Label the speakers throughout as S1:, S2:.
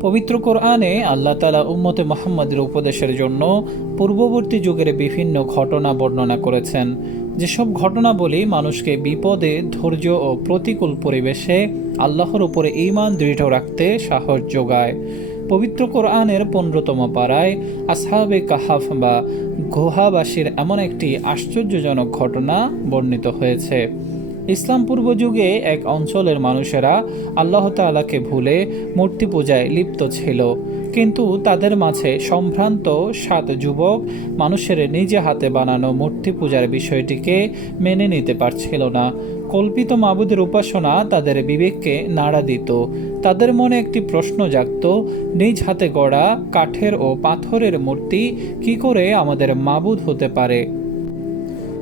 S1: পবিত্র কোরআনে আল্লাহ তালা উম্মতে মোহাম্মদের উপদেশের জন্য পূর্ববর্তী যুগের বিভিন্ন ঘটনা বর্ণনা করেছেন। যেসব ঘটনাবলী মানুষকে বিপদে, ধৈর্য ও প্রতিকূল পরিবেশে আল্লাহর উপরে ঈমান দৃঢ় রাখতে সাহস যোগায়। পবিত্র কোরআনের পনেরোতম পাড়ায় আসহাবে কাহাফ বা গুহাবাসীর এমন একটি আশ্চর্যজনক ঘটনা বর্ণিত হয়েছে। ইসলাম পূর্ব যুগে এক অঞ্চলের মানুষেরা আল্লাহ তাআলাকে ভুলে মূর্তি পূজায় লিপ্ত ছিল। কিন্তু তাদের মাঝে সম্ভ্রান্ত সাত যুবক মানুষের নিজে হাতে বানানো মূর্তি পূজার বিষয়টিকে মেনে নিতে পারছিল না। কল্পিত মাবুদের উপাসনা তাদের বিবেককে নাড়া দিত। তাদের মনে একটি প্রশ্ন জাগত, নিজ হাতে গড়া কাঠের ও পাথরের মূর্তি কি করে আমাদের মাবুদ হতে পারে?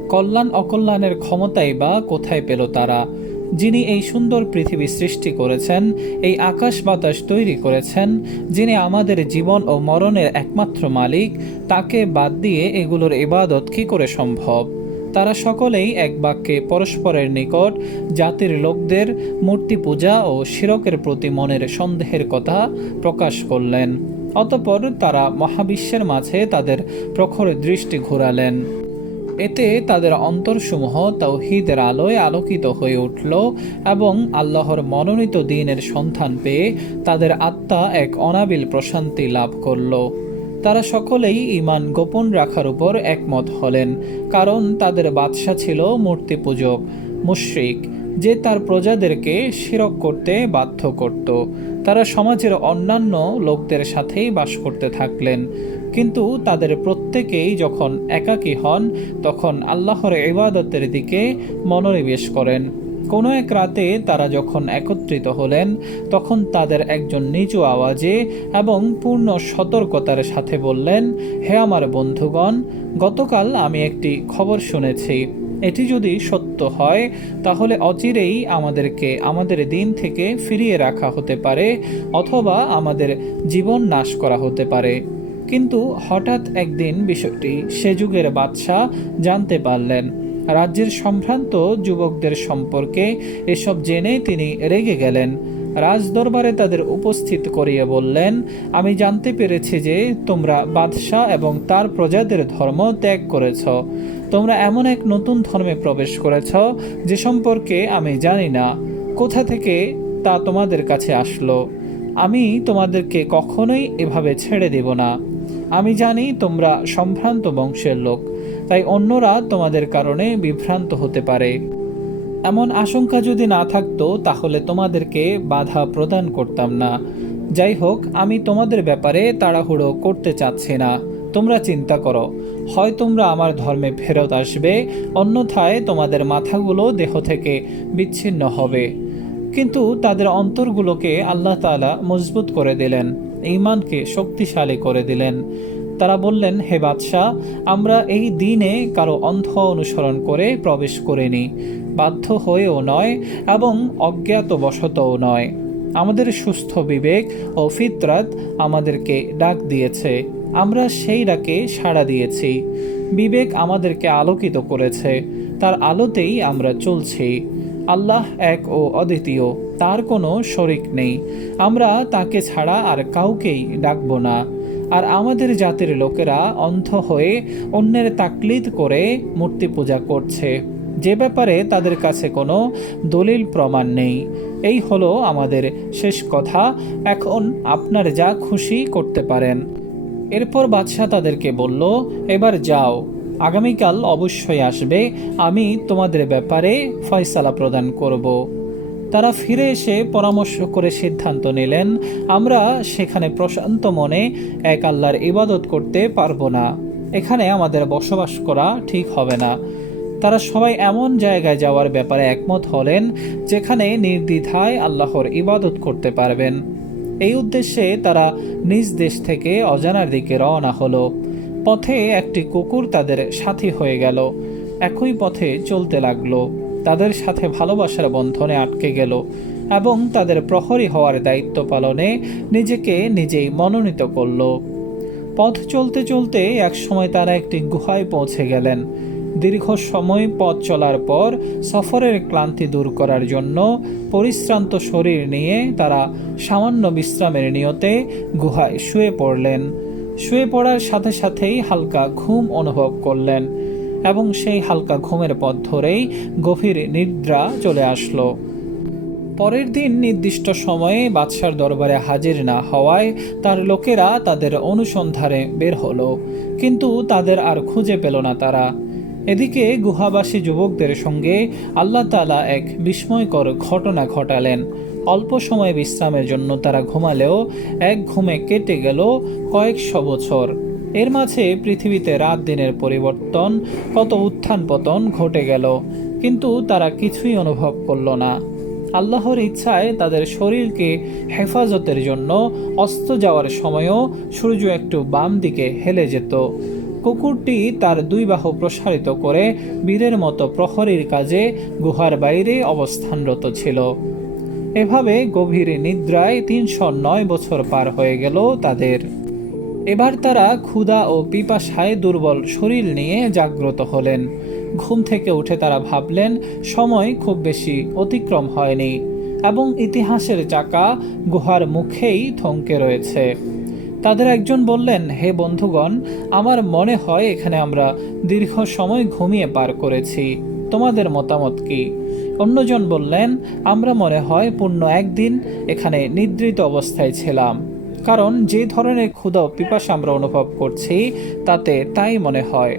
S1: কল্যাণ অকল্যাণের ক্ষমতাই বা কোথায় পেল তারা? যিনি এই সুন্দর পৃথিবী সৃষ্টি করেছেন, এই আকাশ বাতাস তৈরি করেছেন, যিনি আমাদের জীবন ও মরণের একমাত্র মালিক, তাকে বাদ দিয়ে এগুলোর ইবাদত কি করে সম্ভব? তারা সকলেই এক বাক্যে পরস্পরের নিকট, জাতির লোকদের, মূর্তি পূজা ও শিরকের প্রতি মনের সন্দেহের কথা প্রকাশ করলেন। অতপর তারা মহাবিশ্বের মাঝে তাদের প্রখর দৃষ্টি ঘোরালেন। এতে তাদের অন্তরসমূহ তৌহিদের আলোয় আলোকিত হয়ে উঠল এবং আল্লাহর মনোনীত দিনের সন্ধান পেয়ে তাদের আত্মা এক অনাবিল প্রশান্তি লাভ করল। তারা সকলেই ইমান গোপন রাখার উপর একমত হলেন, কারণ তাদের বাদশা ছিল মূর্তি পূজক মুশরিক, যে তার প্রজাদেরকে শিরক করতে বাধ্য করত। তারা সমাজের অন্যান্য লোকদের সাথেই বাস করতে থাকলেন। কিন্তু তাদের প্রত্যেকেই যখন একাকী হন, তখন আল্লাহর ইবাদতের দিকে মনোনিবেশ করেন। কোনো এক রাতে তারা যখন একত্রিত হলেন, তখন তাদের একজন নিচু আওয়াজে এবং পূর্ণ সতর্কতার সাথে বললেন, হে আমার বন্ধুগণ, গতকাল আমি একটি খবর শুনেছি। এটি যদি সত্য হয়, তাহলে অচিরেই আমাদেরকে আমাদের দিন থেকে ফিরিয়ে রাখা হতে পারে, অথবা আমাদের জীবন নাশ করা হতে পারে। কিন্তু হঠাৎ একদিন বিষয়টি সে যুগের বাদশাহ জানতে পারলেন। রাজ্যের সম্ভ্রান্ত যুবকদের সম্পর্কে এসব জেনে তিনি রেগে গেলেন। রাজদরবারে তাদের উপস্থিত করিয়ে বললেন, আমি জানতে পেরেছি যে তোমরা বাদশাহ এবং তার প্রজাদের ধর্ম ত্যাগ করেছ। তোমরা এমন এক নতুন ধর্মে প্রবেশ করেছ যে সম্পর্কে আমি জানি না। কোথা থেকে তা তোমাদের কাছে আসলো? আমি তোমাদেরকে কখনোই এভাবে ছেড়ে দেব না। আমি জানি তোমরা সম্ভ্রান্ত বংশের লোক, তাই অন্যরা তোমাদের কারণে বিভ্রান্ত হতে পারে। এমন আশঙ্কা যদি না থাকতো, তাহলে তোমাদেরকে বাধা প্রদান করতাম না। যাই হোক আমি তোমাদের ব্যাপারে তাড়াহুড়ো করতে চাচ্ছি না। তোমরা চিন্তা করো, হয় তোমরা আমার ধর্মে ফেরত আসবে, অন্যথায় তোমাদের মাথাগুলো দেহ থেকে বিচ্ছিন্ন হবে। কিন্তু তাদের অন্তরগুলোকে আল্লাহ তাআলা মজবুত করে দিলেন। ঈমানকে শক্তিশালী করে দিলেন। তারা বললেন, হে বাদশাহ, আমরা এই দিনে কারও অন্ধ অনুসরণ করে প্রবেশ করিনি। বাধ্য হয়েও নয় এবং অজ্ঞাতবশতও নয়। আমাদের সুস্থ বিবেক ও ফিতরাত আমাদেরকে ডাক দিয়েছে। আমরা সেই ডাকে সাড়া দিয়েছি। বিবেক আমাদেরকে আলোকিত করেছে। তার আলোতেই আমরা চলছি। আল্লাহ এক ও অদ্বিতীয়। তার কোনো শরিক নেই। আমরা তাকে ছাড়া আর কাউকেই ডাকব না। আর আমাদের জাতির লোকেরা অন্ধ হয়ে অন্যের তাকলিদ করে মূর্তি পূজা করছে। যে ব্যাপারে তাদের কাছে কোনো দলিল প্রমাণ নেই। এই হলো আমাদের শেষ কথা। এখন আপনার যা খুশি করতে পারেন। এরপর বাদশাহ তাদেরকে বলল, এবার যাও। আগামীকাল অবশ্যই আসবে। আমি তোমাদের ব্যাপারে ফয়সালা প্রদান করব। তারা ফিরে এসে পরামর্শ করে সিদ্ধান্ত নিলেন, আমরা সেখানে প্রশান্ত মনে এক আল্লাহর ইবাদত করতে পারব না। এখানে আমাদের বসবাস করা ঠিক হবে না। তারা সবাই এমন জায়গায় যাওয়ার ব্যাপারে একমত হলেন, যেখানে নির্দ্বিধায় আল্লাহর ইবাদত করতে পারবেন। এই উদ্দেশ্যে তারা নিজ দেশ থেকে অজানার দিকে রওনা হলো। পথে একটি কুকুর তাদের সাথী হয়ে গেল। একই পথে চলতে লাগল। তাদের সাথে ভালোবাসার বন্ধনে আটকে গেল এবং তাদের প্রহরী হওয়ার দায়িত্ব পালনে নিজেকে নিজেই মনোনীত করল। পথ চলতে চলতে একসময় তারা একটি গুহায় পৌঁছে গেলেন। দীর্ঘ সময় পথ চলার পর সফরের ক্লান্তি দূর করার জন্য পরিশ্রান্ত শরীর নিয়ে তারা সামান্য বিশ্রামের নিয়তে গুহায় শুয়ে পড়লেন। শুয়ে পড়ার সাথে সাথেই হালকা ঘুম অনুভব করলেন। এবং সেই হালকা ঘুমের পথ ধরেই গভীর নিদ্রা চলে আসলো। পরের দিন নির্দিষ্ট সময়ে বাদশার দরবারে হাজির না হওয়ায় তার লোকেরা তাদের অনুসন্ধানে বের হলো, কিন্তু তাদের আর খুঁজে পেল না তারা। এদিকে গুহাবাসী যুবকদের সঙ্গে আল্লাহ তালা এক বিস্ময়কর ঘটনা ঘটালেন। অল্প সময় বিশ্রামের জন্য তারা ঘুমালেও এক ঘুমে কেটে গেল কয়েকশো বছর। এর মাঝে পৃথিবীতে রাত দিনের পরিবর্তন, কত উত্থান পতন ঘটে গেল, কিন্তু তারা কিছুই অনুভব করল না। আল্লাহর ইচ্ছায় তাদের শরীরকে হেফাজতের জন্য অস্ত যাওয়ার সময়ও সূর্য একটু বাম দিকে হেলে যেত। কুকুরটি তার দুই বাহু প্রসারিত করে বীরের মতো প্রহরীর কাজে গুহার বাইরে অবস্থানরত ছিল। এভাবে গভীর নিদ্রায় তিনশো নয় বছর পার হয়ে গেল তাদের। এবার তারা ক্ষুধা ও পিপাসায় দুর্বল শরীর নিয়ে জাগ্রত হলেন। ঘুম থেকে উঠে তারা ভাবলেন, সময় খুব বেশি অতিক্রম হয়নি এবং ইতিহাসের চাকা গুহার মুখেই থমকে রয়েছে। তাদের একজন বললেন, হে বন্ধুগণ, আমার মনে হয় এখানে আমরা দীর্ঘ সময় ঘুমিয়ে পার করেছি। তোমাদের মতামত কি? অন্যজন বললেন, আমরা মনে হয় পূর্ণ একদিন এখানে নিদ্রিত অবস্থায় ছিলাম। কারণ যে ধরনের ক্ষুধা পিপাসা আমরা অনুভব করছি, তাতে তাই মনে হয়।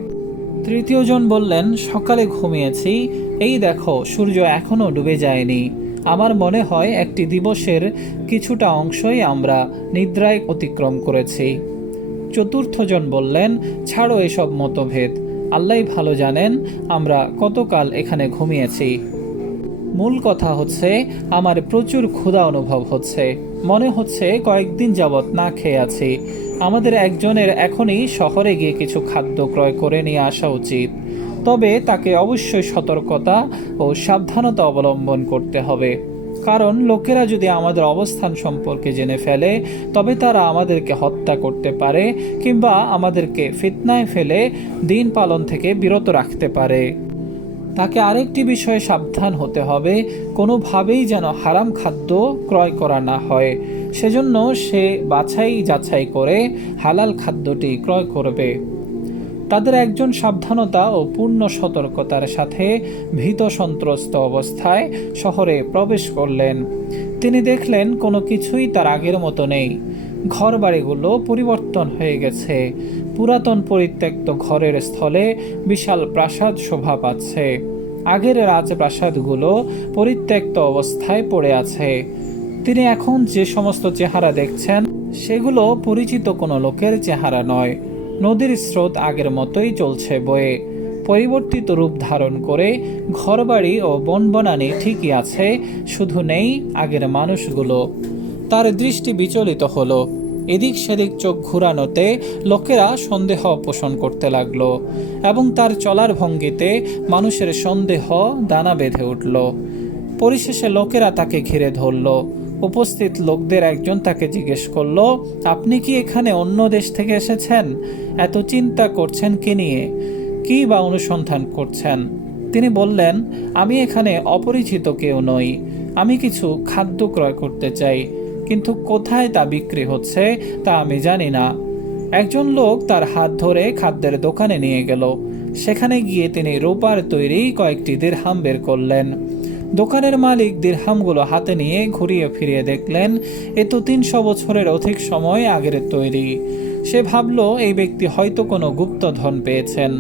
S1: তৃতীয় জন বললেন, সকালে ঘুমিয়েছি। এই দেখো, সূর্য এখনও ডুবে যায়নি। আমার মনে হয় একটি দিবসের কিছুটা অংশই আমরা নিদ্রায় অতিক্রম করেছি। চতুর্থ জন বললেন, ছাড়ো এসব মতভেদ। আল্লাহ ভালো জানেন, আমরা কতকাল এখানে ঘুমিয়েছি। মূল কথা হচ্ছে, আমার প্রচুর ক্ষুধা অনুভব হচ্ছে। মনে হচ্ছে কয়েকদিন যাবৎ না খেয়ে আছি। আমাদের একজনের এখনই শহরে গিয়ে কিছু খাদ্য ক্রয় করে নিয়ে আসা উচিত। তবে তাকে অবশ্যই সতর্কতা ও সাবধানতা অবলম্বন করতে হবে। কারণ লোকেরা যদি আমাদের অবস্থান সম্পর্কে জেনে ফেলে, তবে তারা আমাদেরকে হত্যা করতে পারে কিংবা আমাদেরকে ফিতনায় ফেলে দিন পালন থেকে বিরত রাখতে পারে। তাকে আরেকটি বিষয়ে সাবধান হতে হবে, কোনোভাবেই যেন হারাম খাদ্য ক্রয় করা না হয়। সেজন্য সে বাছাই যাচাই করে হালাল খাদ্যটি ক্রয় করবে। তাদের একজন সাবধানতা ও পূর্ণ সতর্কতার সাথে ভীত সন্ত্রস্ত অবস্থায় শহরে প্রবেশ করলেন। তিনি দেখলেন কোনো কিছুই তার আগের মতো নেই। ঘর বাড়িগুলো পরিবর্তন হয়ে গেছে। পুরাতন পরিত্যক্ত ঘরের স্থলে বিশাল প্রাসাদ শোভা পাচ্ছে। আগের রাজপ্রাসাদগুলো পরিত্যক্ত অবস্থায় পড়ে আছে। তিনি এখন যে সমস্ত চেহারা দেখছেন, সেগুলো পরিচিত কোনো লোকের চেহারা নয়। নদীর স্রোত আগের মতোই চলছে বয়ে। পরিবর্তিত রূপ ধারণ করে ঘরবাড়ি ও বনবনানি ঠিকই আছে, শুধু নেই আগের মানুষগুলো। তার দৃষ্টি বিচলিত হলো। এদিক সেদিক চোখ ঘুরানোতে লোকেরা সন্দেহ পোষণ করতে লাগল এবং তার চলার ভঙ্গিতে মানুষের সন্দেহ দানা বেঁধে উঠল। পরিশেষে লোকেরা তাকে ঘিরে ধরল। উপস্থিত লোকদের একজন তাকে জিজ্ঞেস করল, আপনি কি এখানে অন্য দেশ থেকে এসেছেন? এত চিন্তা করছেন কি নিয়ে? কি বা অনুসন্ধান করছেন? তিনি বললেন, আমি এখানে অপরিচিত কেউ নই। আমি কিছু খাদ্য ক্রয় করতে চাই। কিন্তু কোথায় তা বিক্রি হচ্ছে তা আমি জানি না। একজন লোক তার হাত ধরে খাদ্যের দোকানে নিয়ে গেল। সেখানে গিয়ে তিনি রূপার তৈরি কয়েকটি দিরহাম বের করলেন। দোকানের মালিক দিরহামগুলো হাতে নিয়ে ঘুরিয়ে ফিরিয়ে দেখলেন, এ তো তিনশো বছরের অধিক সময় আগের তৈরি। সে ভাবল, এই ব্যক্তি হয়তো কোনো গুপ্তধন পেয়েছেন।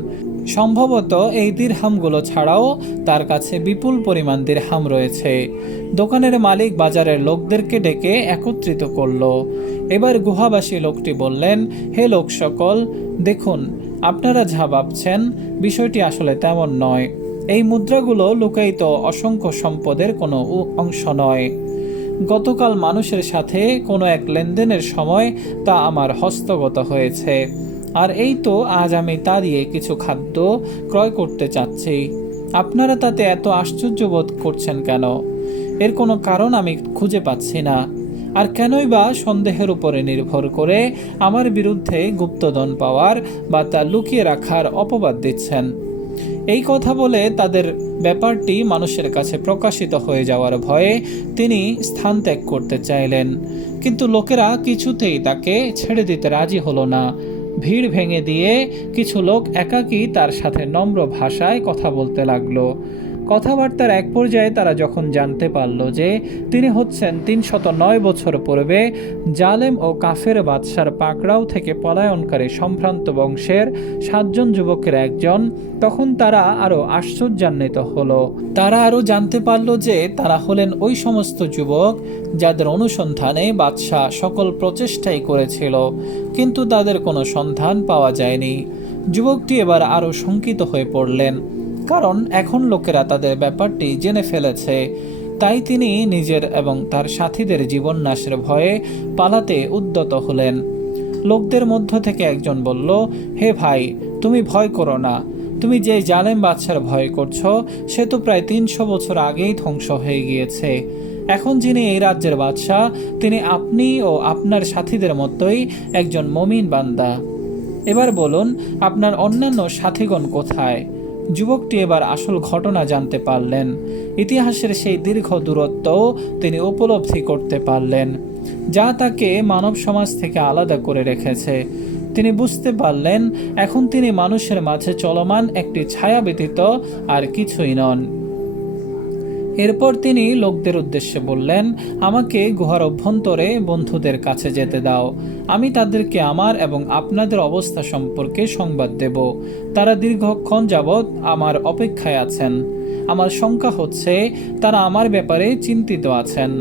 S1: সম্ভবত এই দিরহামগুলো ছাড়াও তার কাছে বিপুল পরিমাণ দিরহাম রয়েছে। দোকানের মালিক বাজারের লোকদেরকে ডেকে একত্রিত করল। এবার গুহাবাসী লোকটি বললেন, হে লোক সকল, দেখুন, আপনারা যা ভাবছেন, বিষয়টি আসলে তেমন নয়। এই মুদ্রাগুলো লুকায়িত অসংখ্য সম্পদের কোনো অংশ নয়। গতকাল মানুষের সাথে কোনো এক লেনদেনের সময় তা আমার হস্তগত হয়েছে। আর এই তো আজ আমি তা দিয়ে কিছু খাদ্য ক্রয় করতে চাচ্ছি। আপনারা তাতে এত আশ্চর্য বোধ করছেন কেন? এর কোনো কারণ আমি খুঁজে পাচ্ছি না। আর কেনই বা সন্দেহের উপরে নির্ভর করে আমার বিরুদ্ধে গুপ্তধন পাওয়ার বা তা লুকিয়ে রাখার অপবাদ দিচ্ছেন। এই কথা বলে তাদের ব্যাপারটি মানুষের কাছে প্রকাশিত হয়ে যাওয়ার ভয়ে তিনি স্থান ত্যাগ করতে চাইলেন। কিন্তু লোকেরা কিছুতেই তাকে ছেড়ে দিতে রাজি হলো না। ভিড় ভেঙে দিয়ে কিছু লোক একাকী তার সাথে নম্র ভাষায় কথা বলতে লাগল। কথাবার্তার এক পর্যায়ে তারা যখন জানতে পারল যে তিনি হচ্ছেন তিনশত নয় বছর পূর্বে জালেম ও কাফের বাদশার পাকড়াও থেকে পলায়নকারী সম্ভ্রান্ত বংশের সাতজন যুবকের একজন, তখন তারা আরও আশ্চর্যান্বিত হলো। তারা আরও জানতে পারল যে তারা হলেন ওই সমস্ত যুবক যাদের অনুসন্ধানে বাদশাহ সকল প্রচেষ্টাই করেছিল, কিন্তু তাদের কোনো সন্ধান পাওয়া যায়নি। যুবকটি এবার আরও শঙ্কিত হয়ে পড়লেন। কারণ এখন লোকেরা তাদের ব্যাপারটি জেনে ফেলেছে। তাই তিনি নিজের এবং তার সাথীদের জীবন নাশের ভয়ে পালাতে উদ্যত হলেন। লোকদের মধ্য থেকে একজন বলল, হে ভাই, তুমি ভয় করো না। তুমি যে জালেম বাদশার ভয় করছ, সে তো প্রায় তিনশো বছর আগেই ধ্বংস হয়ে গিয়েছে। এখন যিনি এই রাজ্যের বাদশাহ, তিনি আপনি ও আপনার সাথীদের মতোই একজন মমিন বান্দা। এবার বলুন, আপনার অন্যান্য সাথীগণ কোথায়? যুবকটি এবার আসল ঘটনা জানতে পারলেন। ইতিহাসের সেই দীর্ঘ দূরত্ব তিনি উপলব্ধি করতে পারলেন, যা তাকে মানব সমাজ থেকে আলাদা করে রেখেছে। তিনি বুঝতে পারলেন, এখন তিনি মানুষের মাঝে চলমান একটি ছায়া ব্যতীত আর কিছুই নন। এরপর তিনি লোকদের উদ্দেশ্যে বললেন, আমাকে গুহার অভ্যন্তরে বন্ধুদের কাছে যেতে দাও। আমি তাদেরকে আমার এবং আপনাদের অবস্থা সম্পর্কে সংবাদ দেব। তারা দীর্ঘক্ষণ যাবৎ আমার অপেক্ষায় আছেন। আমার শঙ্কা হচ্ছে তারা আমার ব্যাপারে চিন্তিত আছেন।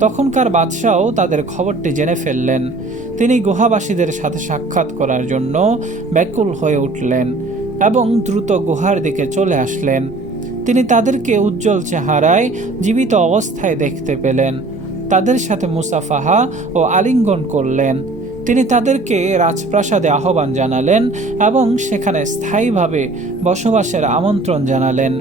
S1: তখনকার বাদশাও তাদের খবরটি জেনে ফেললেন। তিনি গুহাবাসীদের সাথে সাক্ষাৎ করার জন্য ব্যাকুল হয়ে উঠলেন এবং দ্রুত গুহার দিকে চলে আসলেন। তিনি তাদেরকে উজ্জ্বল চেহারায় জীবিত অবস্থায় দেখতে পেলেন। তাদের সাথে মুসাফাহা ও আলিঙ্গন করলেন। তিনি তাদেরকে রাজপ্রাসাদে আহ্বান জানালেন এবং সেখানে স্থায়ীভাবে বসবাসের আমন্ত্রণ জানালেন।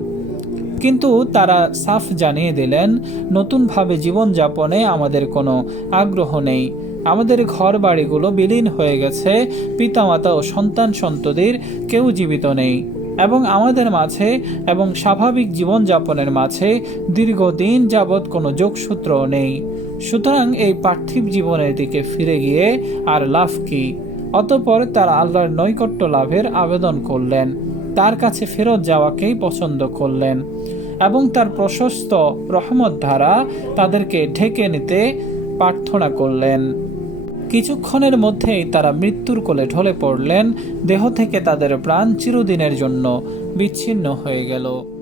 S1: কিন্তু তারা সাফ জানিয়ে দিলেন, নতুনভাবে জীবনযাপনে আমাদের কোনো আগ্রহ নেই। আমাদের ঘর বাড়িগুলো বিলীন হয়ে গেছে। পিতামাতা ও সন্তান সন্ততির কেউ জীবিত নেই। এবং আমাদের মাঝে এবং স্বাভাবিক জীবনযাপনের মাঝে দীর্ঘদিন যাবৎ কোনো যোগসূত্র নেই। সুতরাং এই পার্থিব জীবনের দিকে ফিরে গিয়ে আর লাভ কি? অতপর তারা আল্লাহর নৈকট্য লাভের আবেদন করলেন। তার কাছে ফেরত যাওয়াকেই পছন্দ করলেন এবং তার প্রশস্ত রহমত ধারা তাদেরকে ঢেকে নিতে প্রার্থনা করলেন। কিছুক্ষণের মধ্যেই তারা মৃত্যুর কোলে ঢলে পড়লেন, দেহ থেকে তাদের প্রাণ চিরদিনের জন্য বিচ্ছিন্ন হয়ে গেল।